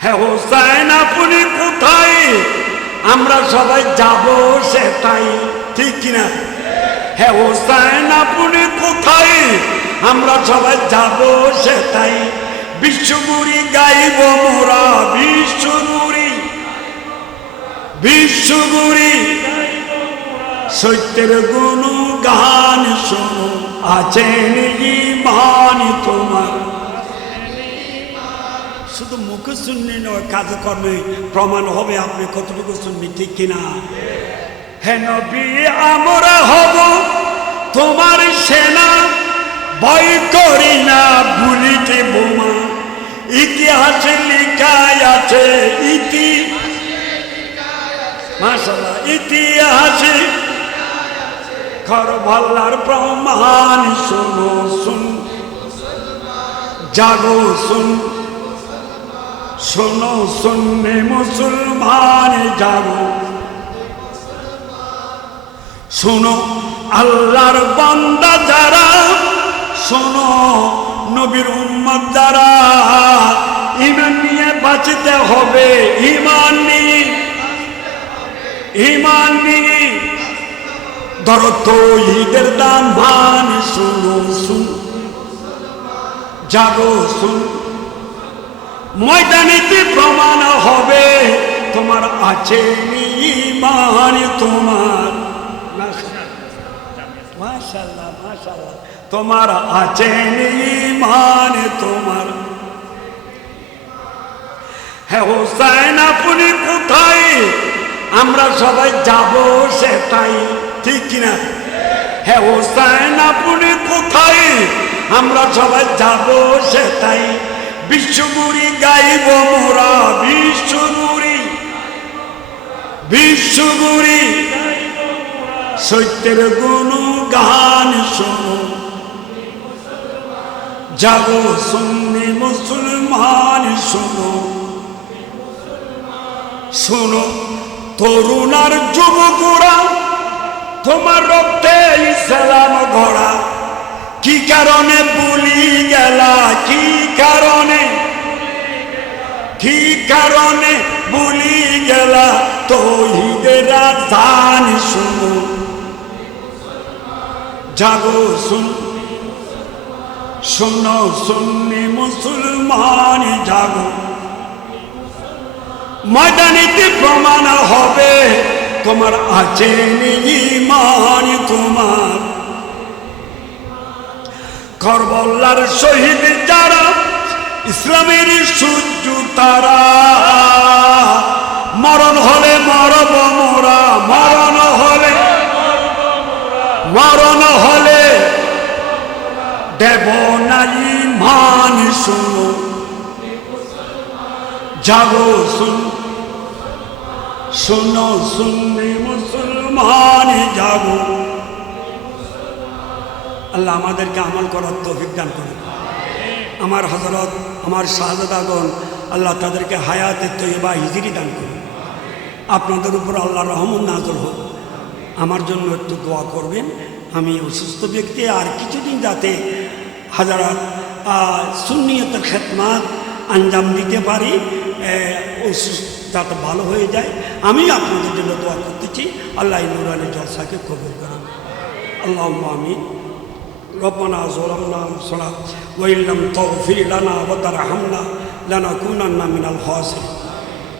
হ্যাঁ আপনি কোথায়। আমরা সবাই যাব সেটাই, ঠিক কিনা হ্যাঁ হোসাইন আপনি কোথায়। আমরা সবাই যাব সেটাই। বিশ্বগুরি গাইব মোরা বিশ্বগুরি বিশ্বগুরি সত্যের গুণ গান শোনো, আছেন ইমান তোমার শুধু মুখে শুননি নয় কাজে কর্মে প্রমাণ হবে আপনি কতটুকু শুননি, ঠিক কিনা? হে নবী, আমরা হব তোমার সেনা। ভয় করি না, ভুলিতে বোমা। ইতিহাসে লিখায় আছে, ইতি মাসাল্লাহ ইতিহাসে খরভাল্লার প্রমাণ, শোনো, শুন। জাগো, শুন। শোনো শুননে মুসলমান যাব শোনো, আল্লাহর বান্দা যারা, শোনো, নবীর উম্মত যারা ইমান নিয়ে বাঁচতে হবে ইমান নিয়ে ইমান নিয়ে। ধরো তো ঈদের দান মান শুনো, শুন। জাগো, শুন। ময়দানিতে প্রমাণ হবে। তোমার আছে ইমান, তোমার তোমার আছে ইমান, তোমার হ্যাঁ আপনি কোথায়? আমরা সবাই যাব সেটাই, ঠিক কিনা? হ্যাঁ আপনি কোথায়? আমরা সবাই যাব সেটাই। বিশ্বগুরি গাইব মোরা বিশ্বগুরি বিশ্বগুরি সত্যের গুণ গান শোনো। জাগো সুন্নি মুসলমান শোনো। শোনো, তরুণার যুবকরা, তোমার রক্তে ইসলাম ঘোড়া কি কারণে বলি গেলা, কি কারণে কি কারণে বলি গেলা তো ঈদের দান শুনো। জাগো শুন, শোনো শুননি মুসলমান, জাগো। ময়দানিতে প্রমাণ হবে, তোমার আছে ইমান তোমার। করবল্লার শহীদ যারা ইসলামের সূর্য, তারা মরণ হলে মরব মোরা, মরণ হলে মরণ হলে দেব না ইমান, শুনো। জাগো শুন, শোনো শুননি মুসলমান জাগো। আল্লাহ আমাদেরকে আমল করার তৌফিক দান করুন। আমার হজরত আমার শাহজাদাগণ আল্লাহ তাদেরকে হায়াতে তৈবা হিজিরি দান করুন। আপনাদের উপর আল্লাহ রহমত নাজর হোক। আমার জন্য একটু দোয়া করবেন। আমি অসুস্থ ব্যক্তি, আর কিছুদিন যাতে হাজারাত সুন্নিয়তের খেতমাত আঞ্জাম দিতে পারি অসুস্থ যাতে ভালো হয়ে যায়। আমি আপনাদের জন্য দোয়া করতেছি। আল্লাহ নুরানি জলসাকে কবুল করেন। আল্লাহ আমিন। ربنا ظلمنا أنفسنا وإن لم تغفر لنا وترحمنا لنكونن من الخاسرين.